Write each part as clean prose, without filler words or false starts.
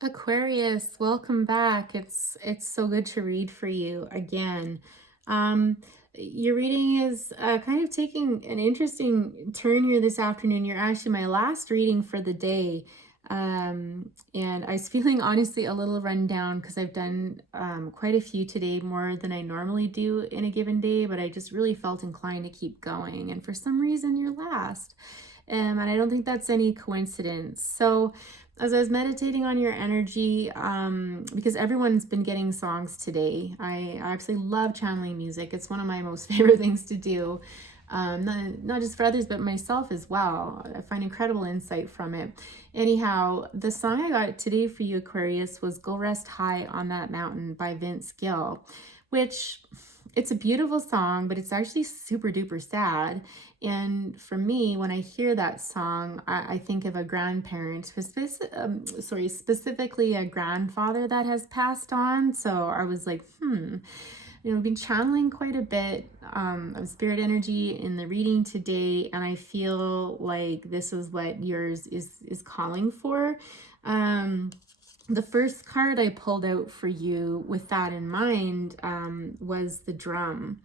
Aquarius, welcome back. It's so good to read for you again. Um, your reading is kind of taking an interesting turn here this afternoon. You're actually my last reading for the day. And I was feeling honestly a little run down because I've done quite a few today, more than I normally do in a given day, but I just really felt inclined to keep going. And for some reason, you're last. And I don't think that's any coincidence. So, as I was meditating on your energy, because everyone's been getting songs today, I absolutely love channeling music. It's one of my most favorite things to do, not just for others, but myself as well. I find incredible insight from it. Anyhow, the song I got today for you, Aquarius, was Go Rest High on That Mountain by Vince Gill, which it's a beautiful song, but it's actually super duper sad. And for me, when I hear that song, I think of a grandparent, specifically a grandfather that has passed on. So I was like, I've been channeling quite a bit of spirit energy in the reading today, and I feel like this is what yours is calling for. The first card I pulled out for you with that in mind was the drum.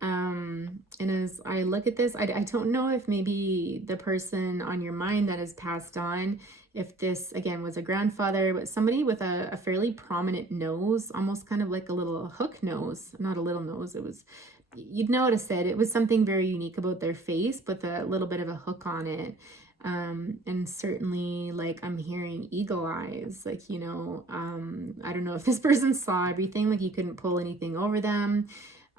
And as I look at this, I don't know if maybe the person on your mind that has passed on, if this again was a grandfather, but somebody with a fairly prominent nose, almost kind of like a little hook nose, not a little nose. It was, you'd notice it. It was something very unique about their face, with a little bit of a hook on it. And certainly, like, I'm hearing eagle eyes, like, I don't know if this person saw everything, like you couldn't pull anything over them.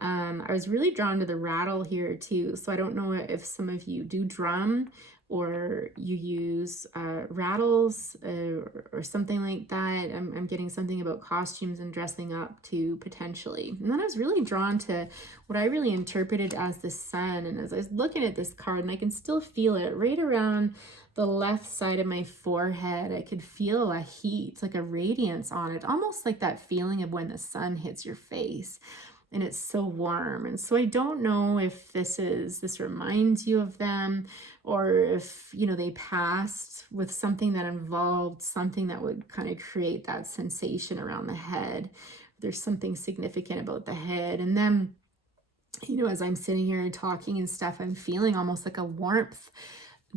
I was really drawn to the rattle here too. So I don't know if some of you do drum or you use rattles or something like that. I'm getting something about costumes and dressing up too, potentially. And then I was really drawn to what I really interpreted as the sun. And as I was looking at this card, and I can still feel it right around the left side of my forehead, I could feel a heat, like a radiance on it, almost like that feeling of when the sun hits your face and it's so warm. And so I don't know if this reminds you of them, or if they passed with something that involved something that would kind of create that sensation around the head. There's something significant about the head. And then as I'm sitting here and talking and stuff, I'm feeling almost like a warmth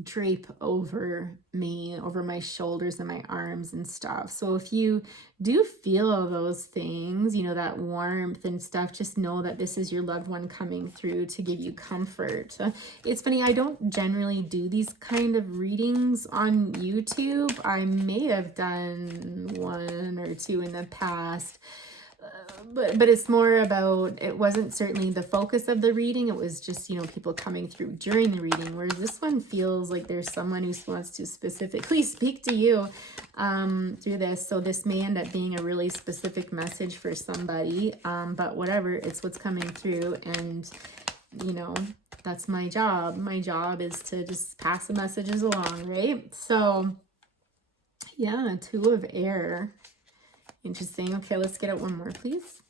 drape over me, over my shoulders and my arms and stuff. So if you do feel those things, that warmth and stuff, just know that this is your loved one coming through to give you comfort. It's funny, I don't generally do these kind of readings on YouTube. I may have done one or two in the past. But it's more about, it wasn't certainly the focus of the reading. It was just, people coming through during the reading, whereas this one feels like there's someone who wants to specifically speak to you through this. So this may end up being a really specific message for somebody, but whatever, it's what's coming through. And, that's my job. My job is to just pass the messages along, right? So yeah, Two of Air. Interesting. Okay, let's get out one more, please.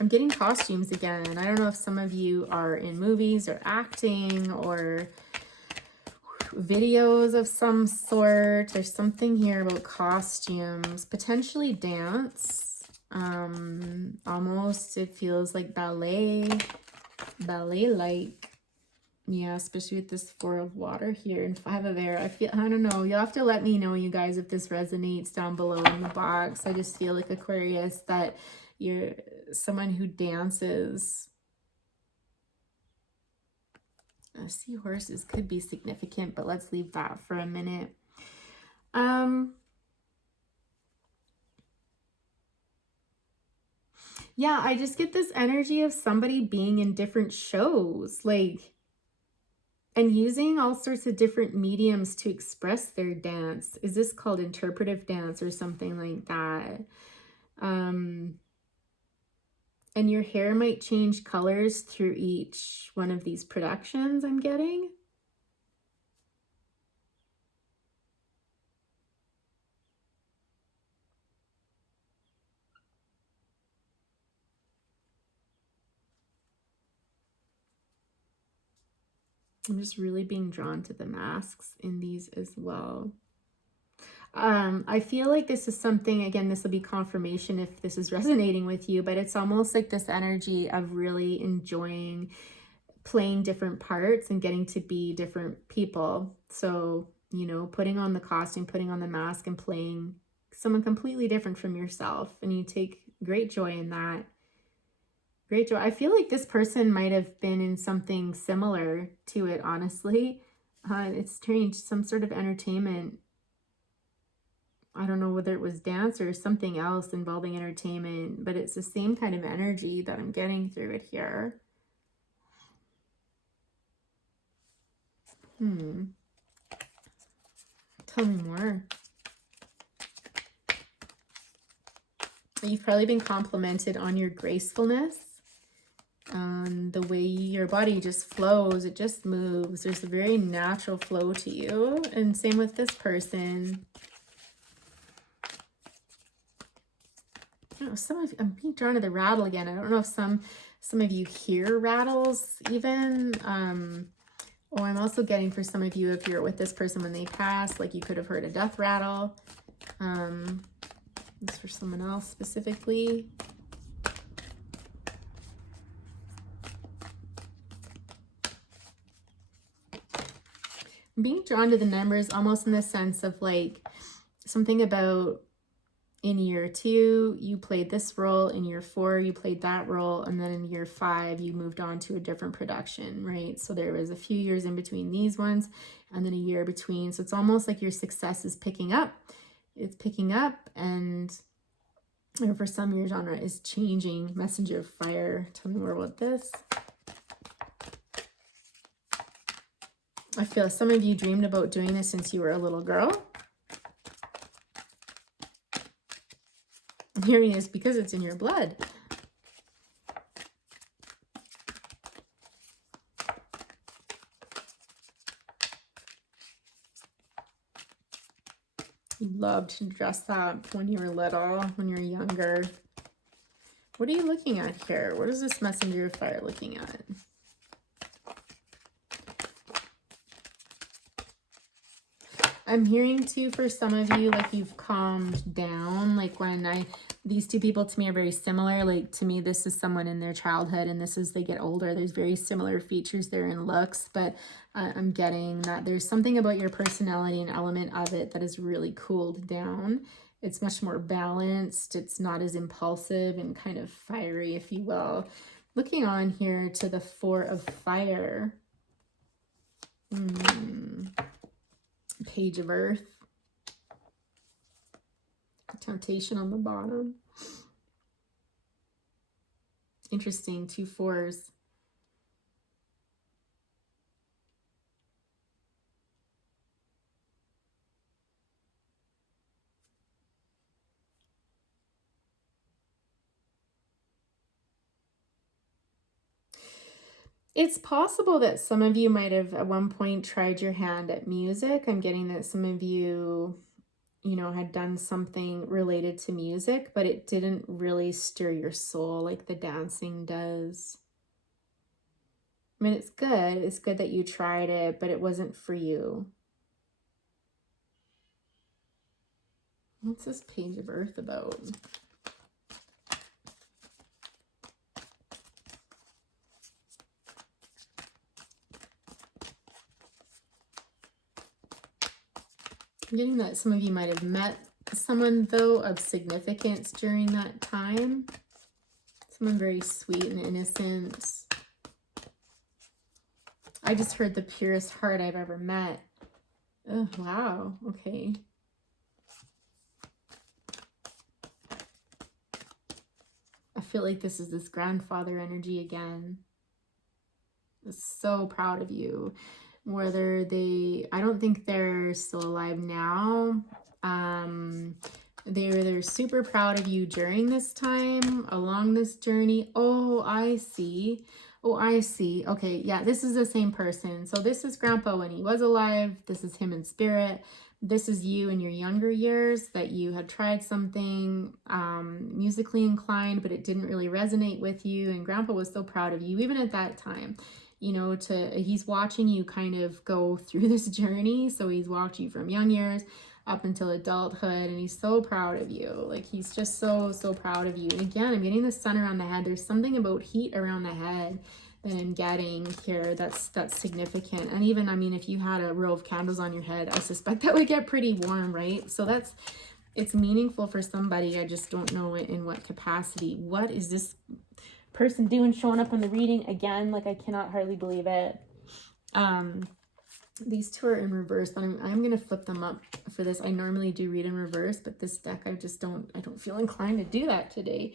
I'm getting costumes again. I don't know if some of you are in movies or acting or videos of some sort. There's something here about costumes, potentially dance. Almost, it feels like ballet-like. Yeah, especially with this Four of Water here and Five of Air. I don't know. You'll have to let me know, you guys, if this resonates down below in the box. I just feel like, Aquarius, that you're someone who dances. Seahorses could be significant, but let's leave that for a minute. Yeah, I just get this energy of somebody being in different shows, like, and using all sorts of different mediums to express their dance. Is this called interpretive dance or something like that? And your hair might change colors through each one of these productions, I'm getting. I'm just really being drawn to the masks in these as well. I feel like this is something, again, this will be confirmation if this is resonating with you, but it's almost like this energy of really enjoying playing different parts and getting to be different people. So, you know, putting on the costume, putting on the mask and playing someone completely different from yourself. And you take great joy in that. Great joy. I feel like this person might have been in something similar to it, honestly. It's strange, some sort of entertainment. I don't know whether it was dance or something else involving entertainment, but it's the same kind of energy that I'm getting through it here. Tell me more. You've probably been complimented on your gracefulness, on the way your body just flows. It just moves. There's a very natural flow to you. And same with this person. I don't know, I'm being drawn to the rattle again. I don't know if some of you hear rattles even. Oh, I'm also getting for some of you, if you're with this person when they pass, like you could have heard a death rattle. This for someone else specifically. I'm being drawn to the numbers almost in the sense of like something about in year 2, you played this role. In year 4, you played that role. And then in year 5, you moved on to a different production, right? So there was a few years in between these ones and then a year between. So it's almost like your success is picking up. It's picking up, and for some, your genre is changing. Messenger of Fire. Tell me more about this. I feel some of you dreamed about doing this since you were a little girl. I'm hearing this because it's in your blood. You loved to dress up when you were little, when you were younger. What are you looking at here? What is this Messenger of Fire looking at? I'm hearing too, for some of you, like you've calmed down. Like when these two people to me are very similar. Like to me, this is someone in their childhood and this is they get older. There's very similar features there in looks, but I'm getting that there's something about your personality and element of it that has really cooled down. It's much more balanced. It's not as impulsive and kind of fiery, if you will. Looking on here to the 4 of Fire. Page of Earth. Temptation on the bottom. Interesting, 2 4s. It's possible that some of you might have at one point tried your hand at music. I'm getting that some of you, you know, had done something related to music, but it didn't really stir your soul like the dancing does. I mean, it's good. It's good that you tried it, but it wasn't for you. What's this Page of Earth about? I'm getting that some of you might have met someone, though, of significance during that time. Someone very sweet and innocent. I just heard the purest heart I've ever met. Oh, wow. Okay. I feel like this is this grandfather energy again. I'm so proud of you. Whether I don't think they're still alive now. They're super proud of you during this time, along this journey. Oh, I see. Oh, I see. Okay, yeah, this is the same person. So this is Grandpa when he was alive. This is him in spirit. This is you in your younger years, that you had tried something musically inclined, but it didn't really resonate with you. And Grandpa was so proud of you, even at that time. you know, he's watching you kind of go through this journey. So he's watching you from young years up until adulthood, and he's so proud of you. Like, he's just so proud of you. And again, I'm getting the sun around the head. There's something about heat around the head that I'm getting here that's significant. And even, I mean, if you had a row of candles on your head, I suspect that would get pretty warm, right? So it's meaningful for somebody. I just don't know in what capacity. What is this person doing showing up on the reading again? Like, I cannot hardly believe it. These two are in reverse, but I'm gonna flip them up for this. I normally do read in reverse, but this deck, I don't feel inclined to do that today.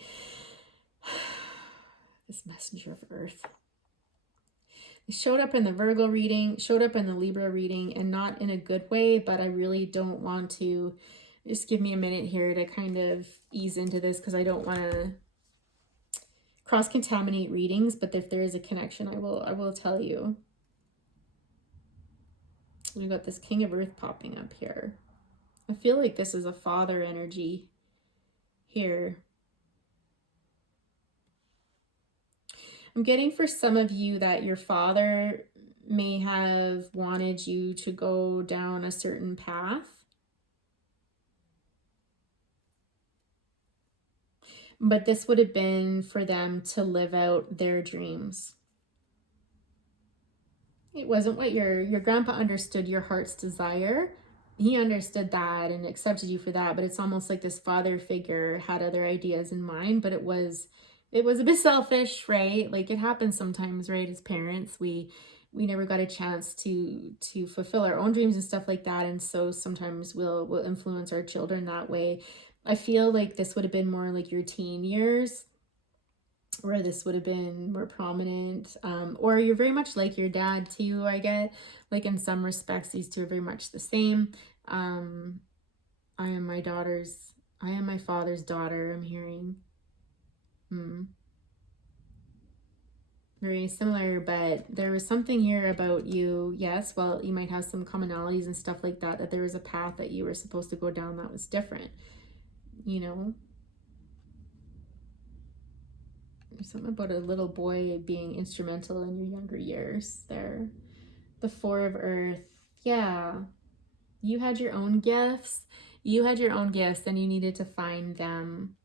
This messenger of earth. It showed up in the Virgo reading, showed up in the Libra reading, and not in a good way, but I really don't want to. Just give me a minute here to kind of ease into this, because I don't want to cross-contaminate readings, but if there is a connection, I will tell you. We've got this King of Earth popping up here. I feel like this is a father energy here. I'm getting for some of you that your father may have wanted you to go down a certain path. But this would have been for them to live out their dreams. It wasn't what your grandpa understood your heart's desire. He understood that and accepted you for that, but it's almost like this father figure had other ideas in mind, but it was a bit selfish, right? Like, it happens sometimes, right? As parents, we never got a chance to fulfill our own dreams and stuff like that, and so sometimes we'll influence our children that way. I feel like this would have been more like your teen years, where this would have been more prominent, or you're very much like your dad too. I get, like, in some respects these two are very much the same. I am my father's daughter, I'm hearing. Very similar, but there was something here about you. Yes, well, you might have some commonalities and stuff like that, that there was a path that you were supposed to go down that was different, you know. There's something about a little boy being instrumental in your younger years there. The Four of Earth. Yeah. You had your own gifts. And you needed to find them.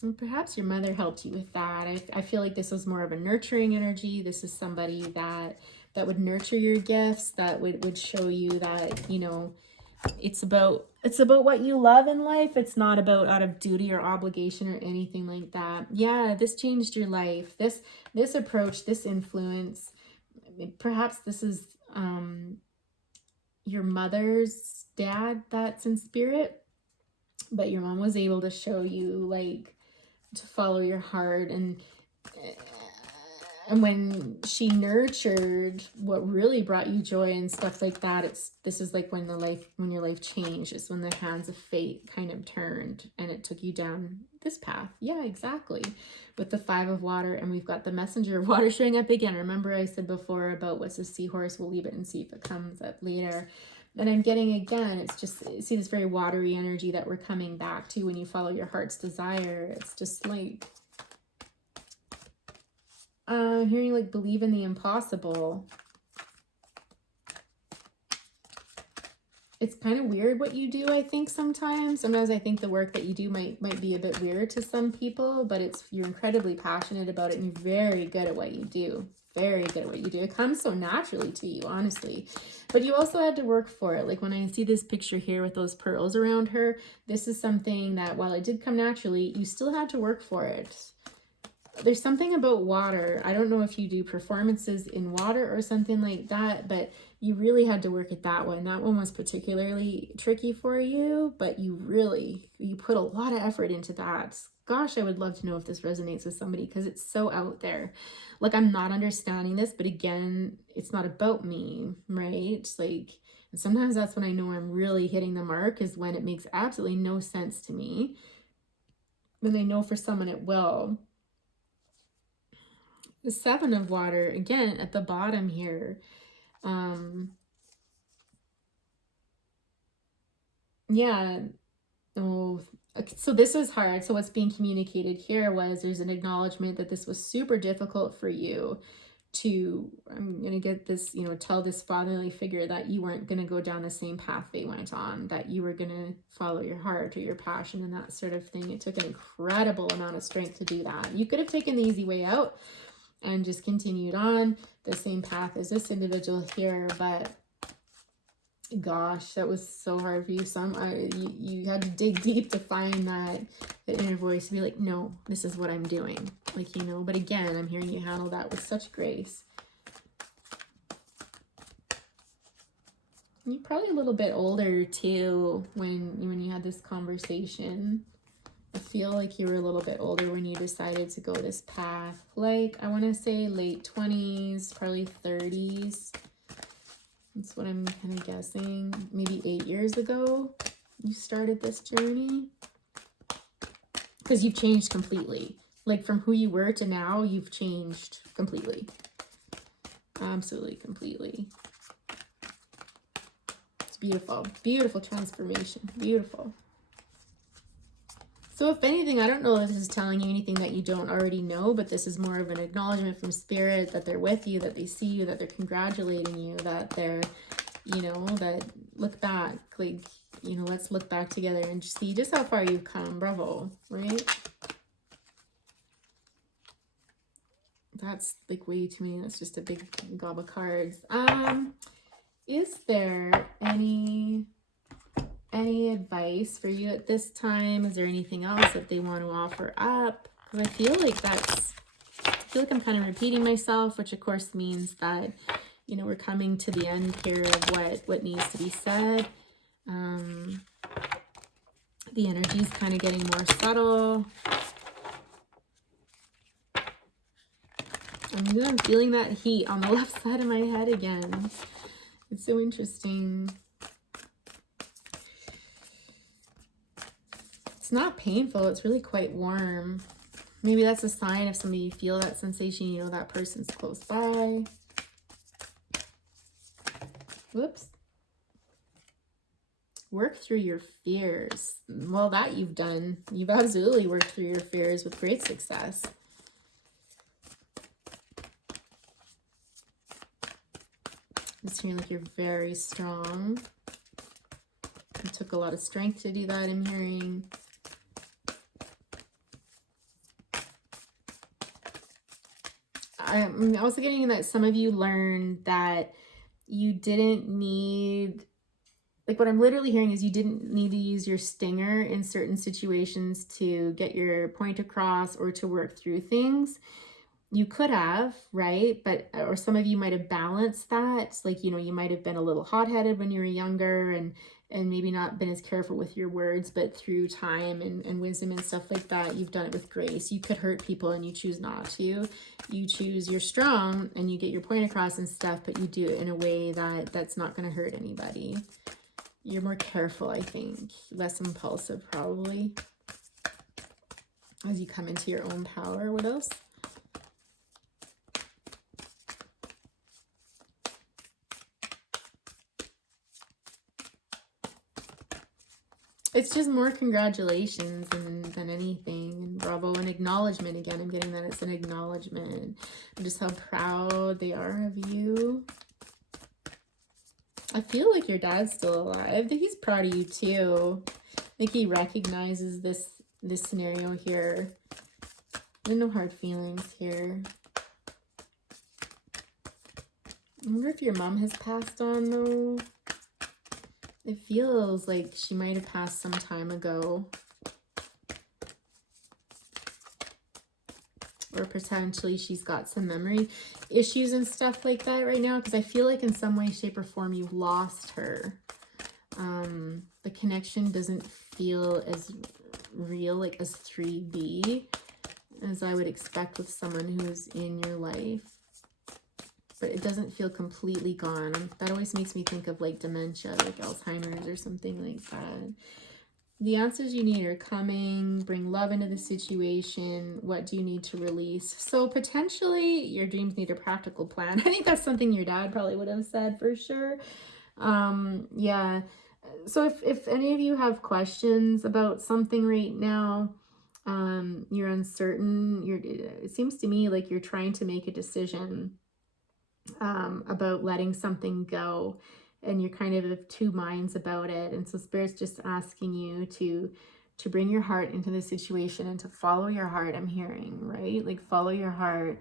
And perhaps your mother helped you with that. I feel like this was more of a nurturing energy. This is somebody that would nurture your gifts, that would show you that, you know, it's about what you love in life. It's not about out of duty or obligation or anything like that. Yeah, this changed your life. This approach, this influence. Perhaps this is your mother's dad that's in spirit, but your mom was able to show you, like, to follow your heart, and when she nurtured what really brought you joy and stuff like that, this is like when your life changed. It's when the hands of fate kind of turned and it took you down this path. Yeah, exactly. With the Five of Water, and we've got the Messenger of Water showing up again. Remember I said before about what's a seahorse? We'll leave it and see if it comes up later. And I'm getting, again, it's just, see this very watery energy that we're coming back to when you follow your heart's desire. It's just like, hearing, like, believe in the impossible. It's kind of weird what you do, I think, sometimes. Sometimes I think the work that you do might be a bit weird to some people, but you're incredibly passionate about it, and you're very good at what you do. Very good at what you do. It comes so naturally to you, honestly. But you also had to work for it. Like, when I see this picture here with those pearls around her, this is something that, while it did come naturally, you still had to work for it. There's something about water. I don't know if you do performances in water or something like that, but you really had to work at that one. That one was particularly tricky for you, but you put a lot of effort into that. Gosh, I would love to know if this resonates with somebody, because it's so out there. Like, I'm not understanding this, but again, it's not about me, right? Like, and sometimes that's when I know I'm really hitting the mark, is when it makes absolutely no sense to me. Then I know for someone it will. The Seven of Water, again, at the bottom here. Yeah. Oh, Okay, so this is hard. So what's being communicated here was there's an acknowledgement that this was super difficult for you to, I'm going to get this, you know, tell this fatherly figure that you weren't going to go down the same path they went on, that you were going to follow your heart or your passion and that sort of thing. It took an incredible amount of strength to do that. You could have taken the easy way out and just continued on the same path as this individual here, but gosh, that was so hard for you. You had to dig deep to find that inner voice to be like, no, this is what I'm doing. Like, you know, but again, I'm hearing you handle that with such grace. You're probably a little bit older too when you had this conversation. I feel like you were a little bit older when you decided to go this path. Like, I want to say late 20s, probably 30s. That's what I'm kind of guessing. Maybe 8 years ago you started this journey. Because you've changed completely. Like, from who you were to now, you've changed completely. Absolutely completely. It's beautiful. Beautiful transformation. Beautiful. So if anything, I don't know if this is telling you anything that you don't already know, but this is more of an acknowledgement from spirit that they're with you, that they see you, that they're congratulating you, that they're, you know, that look back, like, you know, let's look back together and see just how far you've come. Bravo, right? That's like way too many. That's just a big gob of cards. Is there any advice for you at this time? Is there anything else that they want to offer up? Because I feel like I'm kind of repeating myself, which of course means that, you know, we're coming to the end here of what needs to be said. The energy is kind of getting more subtle. I'm feeling that heat on the left side of my head again. It's so interesting. It's not painful. It's really quite warm. Maybe that's a sign if somebody, you feel that sensation, you know that person's close by. Whoops. Work through your fears. Well, that you've done. You've absolutely worked through your fears with great success. I'm just feeling like you're very strong. It took a lot of strength to do that, I'm hearing. I'm also getting that some of you learned that you didn't need, like what I'm literally hearing is you didn't need to use your stinger in certain situations to get your point across or to work through things. You could have, right? But, or some of you might have balanced that. Like, you know, you might have been a little hot-headed when you were younger and maybe not been as careful with your words, but through time and wisdom and stuff like that, you've done it with grace. You could hurt people and you choose not to. You choose, you're strong and you get your point across and stuff, but you do it in a way that's not going to hurt anybody. You're more careful, I think. Less impulsive, probably. As you come into your own power. What else? It's just more congratulations than anything. And bravo, an acknowledgement. Again, I'm getting that it's an acknowledgement. And just how proud they are of you. I feel like your dad's still alive. I think he's proud of you too. I think he recognizes this scenario here. There's no hard feelings here. I wonder if your mom has passed on though. It feels like she might have passed some time ago. Or potentially she's got some memory issues and stuff like that right now. Because I feel like in some way, shape, or form, you've lost her. The connection doesn't feel as real, like as 3D, as I would expect with someone who's in your life. But it doesn't feel completely gone. That always makes me think of like dementia, like Alzheimer's or something like that. The answers you need are coming. Bring love into the situation. What do you need to release? So potentially your dreams need a practical plan. I think that's something your dad probably would have said for sure. Yeah, So if any of you have questions about something right now, you're uncertain, it seems to me like you're trying to make a decision about letting something go, and you're kind of two minds about it. And so Spirit's just asking you to bring your heart into the situation and to follow your heart. I'm hearing, right? Like follow your heart.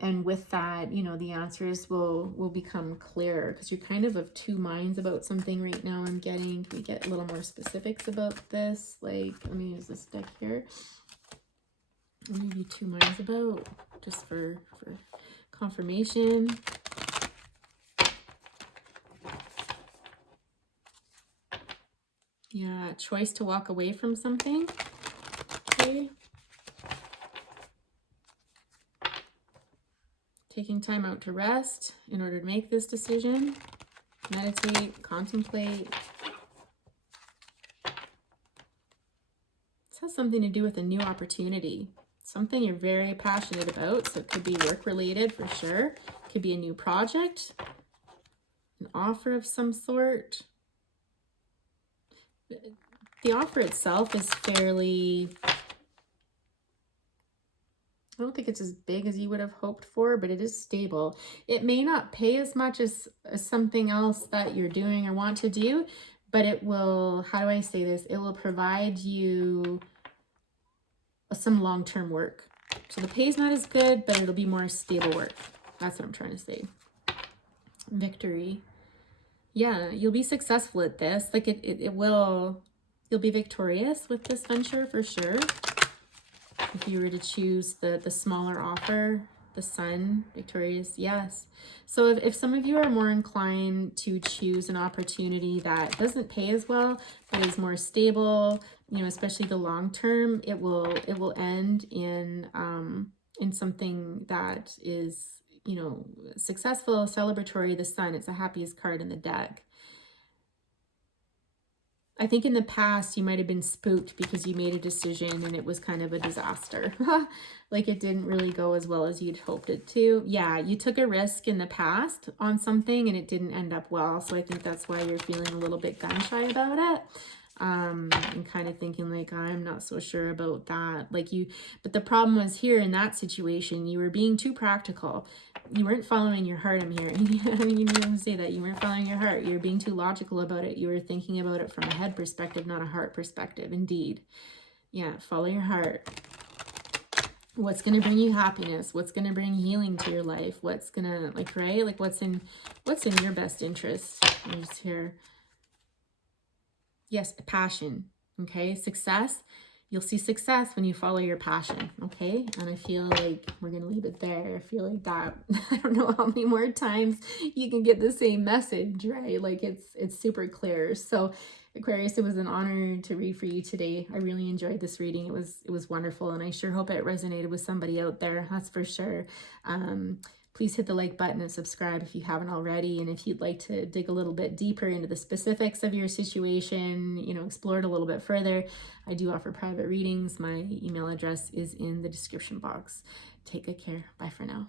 And with that, you know, the answers will become clearer, because you're kind of two minds about something right now. I'm getting, can we get a little more specifics about this? Like, let me use this deck here. Maybe two minds about, just for confirmation. Yeah, choice to walk away from something. Okay. Taking time out to rest in order to make this decision. Meditate, contemplate. This has something to do with a new opportunity. Something you're very passionate about. So it could be work related for sure. It could be a new project. An offer of some sort. The offer itself is fairly, I don't think it's as big as you would have hoped for, but it is stable. It may not pay as much as something else that you're doing or want to do, but it will, how do I say this? It will provide you some long-term work. So the pay is not as good, but it'll be more stable work. That's what I'm trying to say. Victory. Yeah, you'll be successful at this. Like it will, you'll be victorious with this venture for sure. If you were to choose the smaller offer, the Sun, victorious, yes. So if some of you are more inclined to choose an opportunity that doesn't pay as well, but is more stable, you know, especially the long term, it will end in something that is, you know, successful, celebratory. The Sun, it's the happiest card in the deck. I think in the past you might have been spooked because you made a decision and it was kind of a disaster. Like it didn't really go as well as you'd hoped it to. Yeah, you took a risk in the past on something and it didn't end up well. So I think that's why you're feeling a little bit gun shy about it. And kind of thinking like, I'm not so sure about that. Like you, but the problem was here in that situation, you were being too practical. You weren't following your heart, I'm hearing. I mean, you didn't say that. You weren't following your heart. You were being too logical about it. You were thinking about it from a head perspective, not a heart perspective. Indeed. Yeah, follow your heart. What's going to bring you happiness? What's going to bring healing to your life? What's going to, like, right? Like, what's in your best interest? I'm just here. Yes, passion. Okay, success. You'll see success when you follow your passion, okay? And I feel like we're going to leave it there. I feel like that, I don't know how many more times you can get the same message, right? Like it's super clear. So Aquarius, it was an honor to read for you today. I really enjoyed this reading. It was wonderful, and I sure hope it resonated with somebody out there. That's for sure. Please hit the like button and subscribe if you haven't already. And if you'd like to dig a little bit deeper into the specifics of your situation, you know, explore it a little bit further, I do offer private readings. My email address is in the description box. Take good care. Bye for now.